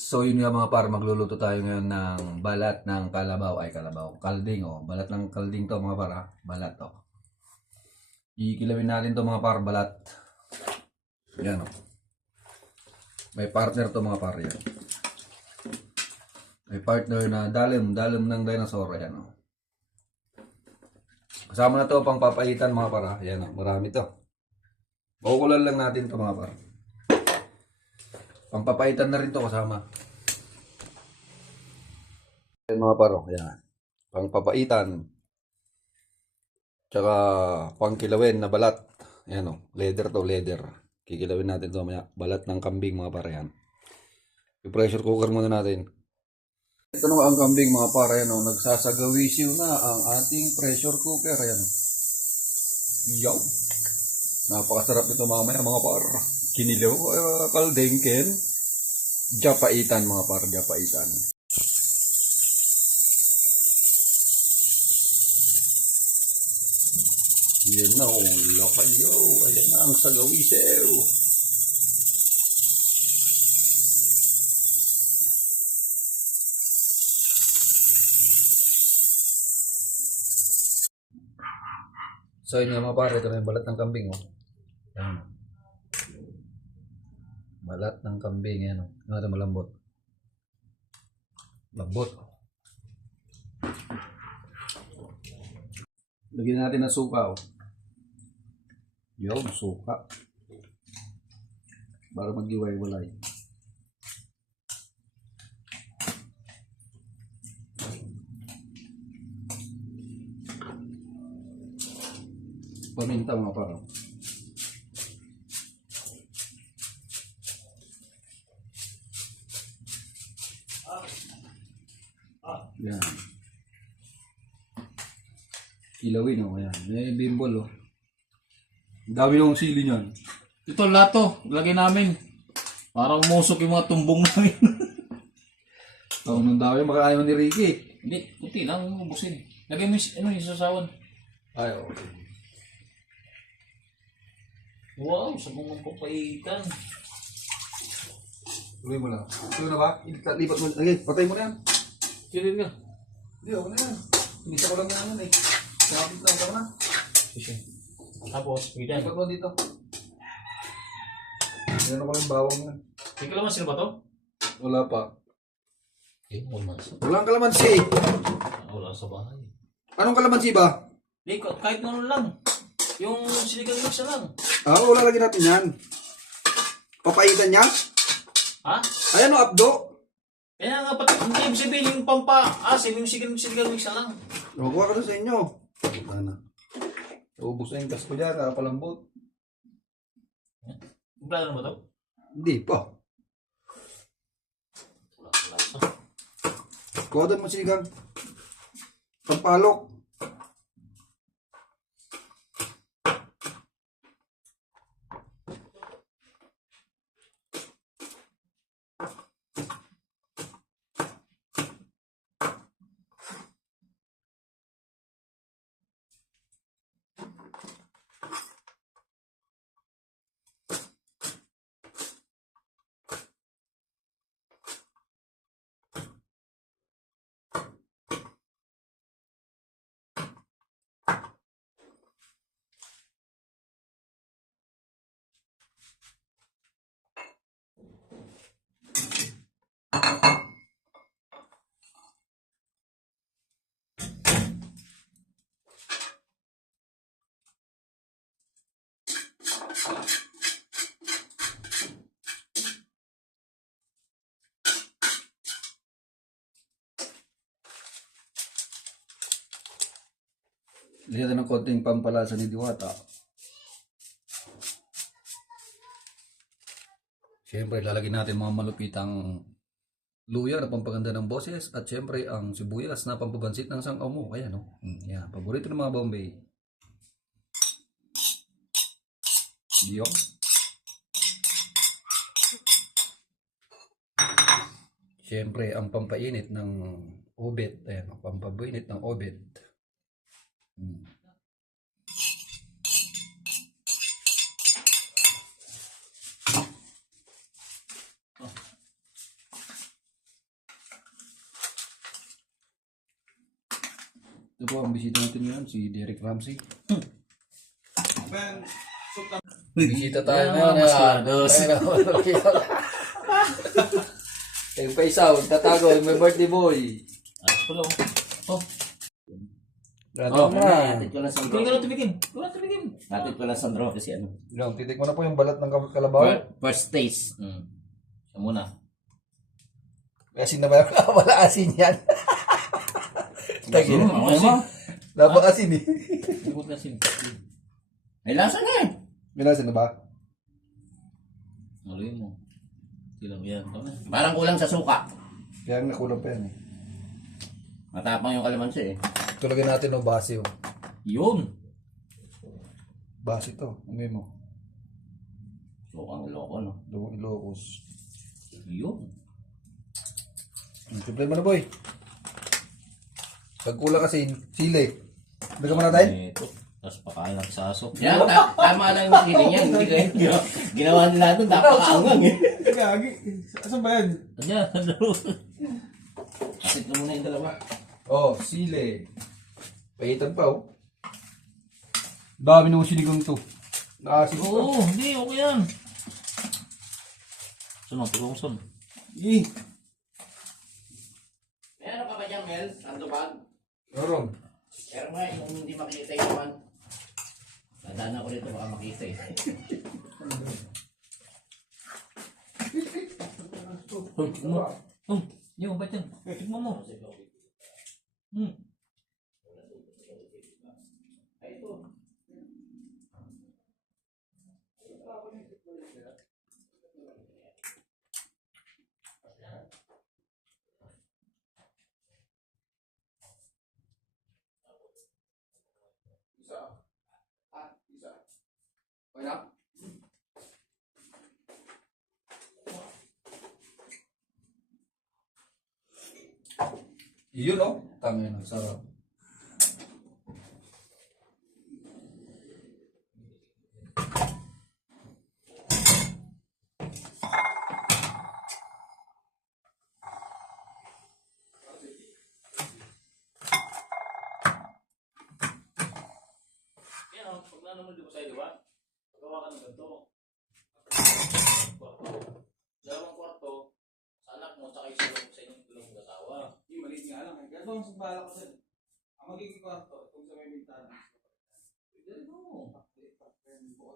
So yun nga mga par, magluluto tayo ngayon ng balat ng kalabaw, kalding balat ng kalding to mga par, balat to. Ikilawin natin to mga par, balat. Yan may partner to mga par yan. May partner na dalim ng dinosaur yan Kasama na to pang papaitan mga par, yan marami to. Kukulan lang natin to mga par. Pampapaitan na rin to kasama. Yan mga paro, yan. Pangpapaitan. Tsaka pangkilawin na balat. Yan leather to, leather. Kikilawin natin to maya. Balat ng kambing mga pare yan. I-pressure cooker muna natin. Ito na ang kambing mga pare yan Nagsasagawisiw na ang ating pressure cooker yan. Yaw. Napakasarap nito mamaya mga par. Kinilaw, kaldengken. Japaitan mga par, japaitan. Yan na lakayo. Ayan na ang sagawisew. So yun nga mga pare, ito na yung balat ng kambing Yan. Balat ng kambing yan Ano natin malambot. Lambot. Lagyan natin ng suka Yung suka. Para mag-iway-walay. Paminta mga parang. Yan. Ilawin Ayan. May bimbol Ang dami ng sili niyan. Ito lato, lagay namin. Para umusok yung mga tumbong namin. Nung dami makakain ni Ricky. Hindi, puti lang ubusin. Lagay mo yung sasawan. Ay, okay. Wow, sa mga papaitan. Tuloy mo lang. Tuloy na ba? Lipat mo. Okay, patay mo na yan. Silid ka. Hindi, okay na yan. Inisa ko lang na yan Kapit na ako na. Tapos, bidan. Lipat mo dito. Meron ko lang bawang yan. Ikaw naman sila ba to? Wala pa. Wala. Walang kalamansi. Wala sa bahay. Anong kalamansi ba? Hindi, kahit ano lang. Yung siligang mix lang. Wala lagi natin yan. Papaitan niya? Ha? Ayan abdo. Kaya nga pati, hindi ibig sabihin yung pampa-asim, yung siligang mix lang. Makuha ka na sa inyo. Wala na. Ubus na yung gas ko dyan, nakapalambot. Plano mo to? Hindi pa. Wala. Kuha mo sigang. Pampalok. Lagyan ng konting pampalasa ni Diwata. Siyempre, lalagyan natin mga malupitang luya na pampaganda ng boses at siyempre ang sibuyas na pampabansit ng sangaw mo. Ayan Yan, paborito ng mga Bombay. Yung. Siyempre, ang pampainit ng obet. Ayan, pampabuinit ng obet. Ito po ang bisita natin ngayon, si Derek Ramsey. Bisita tayo ngayon. Mas Cardos. Yung pa isa, tatago, yung may birthday boy. Ayos pala oh. Oh. Ano na? Natit ko lang Ikaw Sandro. lang tumigim. Ikaw lang tumigim. Natit ko lang Sandro kasi ano. Lang, titik mo na po yung balat ng kalabaw. First taste. Siya muna. Asin na ba? Wala asin yan. Tagin. Ako kasi. Dapat asin eh. Ikot na sin. May lasa na eh. May asin na ba? Maluin mo. Silang yan. Ito na. Parang kulang sa suka. Kaya nakulang pa yan eh. Matapang yung kalamansi eh. Tulagyan natin ng base oh. Yun. Base to, umay mo. Sukang loko no. Doon Ilocos. Yun. Simple mo na boy. Pag kulang kasi, sili. Lagyan mo natin? Ito. Tapos pakain ng sasok. Yan, tama lang yung feeling yan. Hindi ko ginawa nila ito. Napakaangang eh. Gagi. Asan ba yan? Kanya. Asit na muna yung dalawa. Oh, sili. Pahitan pa oh. Dami nung sinigang to. Naasin pa. Oo. Hindi. Okay yan. Sunod. Tulong son. Eh. Meron ka ba dyan, Mel? Ando bag? Meron. Pero nga, yung hindi makita yung naman. Nadaan ako rito, baka makita eh. Yung ba't yan? Tignan mo. Okay na? Yun oh. Tama yun. Sarap. Yan o. Pag nanonood ko sa'yo, di ba? Pagawa ka ng ganito. Kwarto. Dalawang kwarto. Sa anak mo, tsaka isa lang sa inyong tulong mag-asawa. Yung maliit nga lang. Kaya doon sa bala ko sir. Ang magiging kwarto, kung sa may bintana. Dali mo.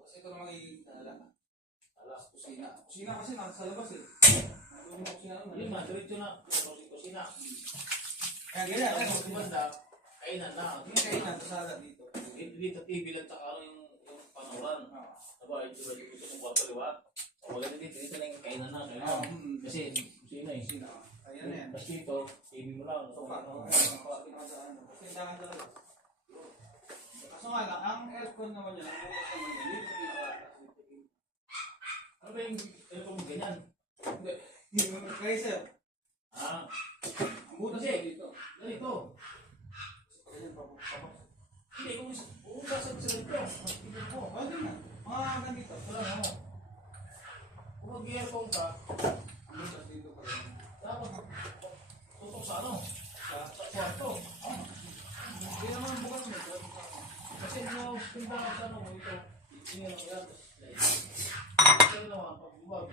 Kasi ito na magiging sala. Alas, Kusina. Kusina kasi nasa labas eh. Nandun yung kusina nun. yun na, diretso na. Kusina. Kaya ganyan. Tapos sa banda, kainan na. Yung kayo nasa sala dito. Dito TV lang tsaka ano yung panuran. Diba, ito ba dito sa kwarto, di ba? O maganda dito na yung kainan na. Kainan. Kasi kusina eh. Kusina. Ayan na yan. Tapos dito, TV mo lang. So, paano? Kasi hindahan talaga. Kaso nga lang, ang aircon naman niya, ang bukas naman niya, dito pinakalakas. Ano ba yung telepon mo ganyan? Hindi. Yung kayo sir, Ah, ang butas Hindi. ko dito. ganito. Ayan, papapapap. Hindi, kung sasag sa ganito. Tignan mo. Pwede na. Mga ganito. Wala mo. Kung mag-earphone ka, Ang butas dito pa rin. dapat tutok sa ano? Sa kwarto. Hindi naman bukas mo. Kasi mo, pinta ka sa ano mo ito. Tingnan mo yan. Kasi naman, pag bumag,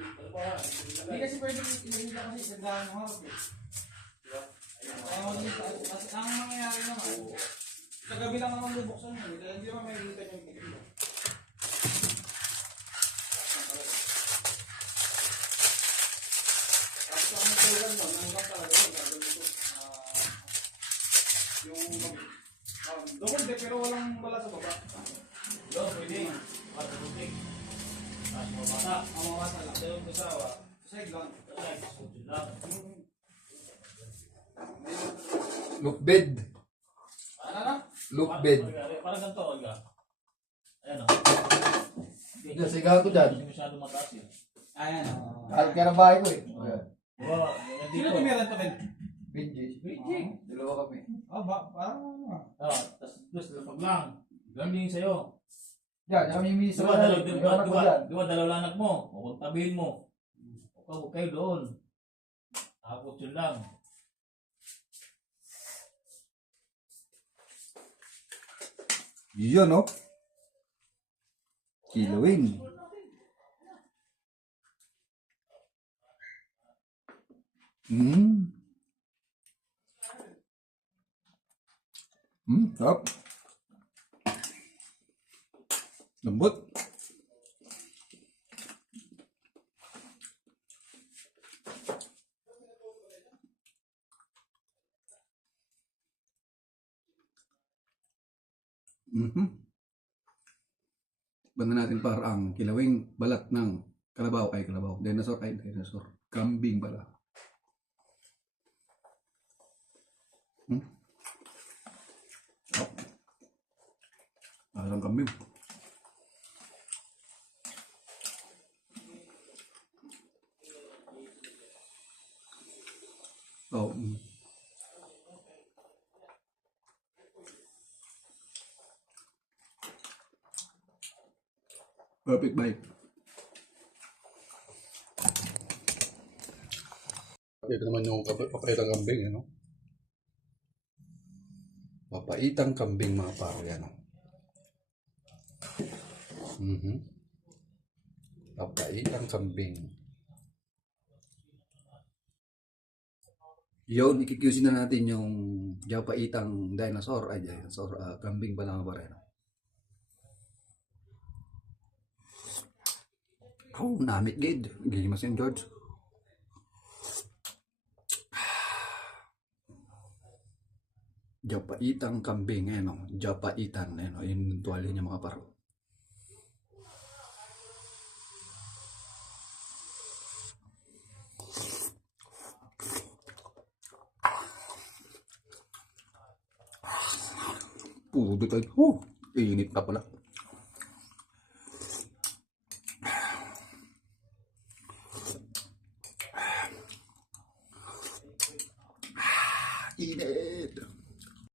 Hindi kasi pwede ilagay kasi sa dahan ng harap eh. Kaya kasi ang mangyayari naman, sa gabi lang naman bubuksan yun. Dahil hindi naman may hintay yung tigil. Tapos ang nagsulan mo, nanggap talaga yun. Gagawin ko. Double deck pero walang bala sa baba. Yo, pwede. Matutupik. Tapos mabata. Ang mawasa lang. Sa yung kasawa. Side lang. Kasi, sudyo lang. Look bed. Ano na? Look bed. Parang ganito, Olga. Ayan o. Diyan, sigaw ko dyan. Hindi masyado mataas yun. Ayan. Kahit ka ng bahay ko eh. Ayan. Diba, Sino nandito. tumira to, Ben? Benji. Benji. Dalawa kami. Parang ano. Tapos lapag lang. Ganun din sa'yo. Yan, yan kami yung misa. Diba, dalawa anak mo. O kung tabihin mo. Huwag kayo doon. Tapos yun lang. Yun, oh. Kilawin. Mm. Sarap. Lambot. Banda natin para ang kilawing balat ng kalabaw ay kalabaw. Dinosaur ay dinosaur. Kambing pala. Alang kambing. Oh. Perfect bite. Ito naman yung papaitang kambing, ano? Papaitang kambing mga pare, ano? Papaitang kambing. Yun, ikikiusin na natin yung papaitang dinosaur, ay dinosaur, kambing pa lang pare, ano? Oh, namit gid. Gimas yung George. Japaitang kambing, eh, no? Japaitan, eh, no? Yun yung tuwalya niya mga paro. Puro tayo. Oh, init na pala. Init.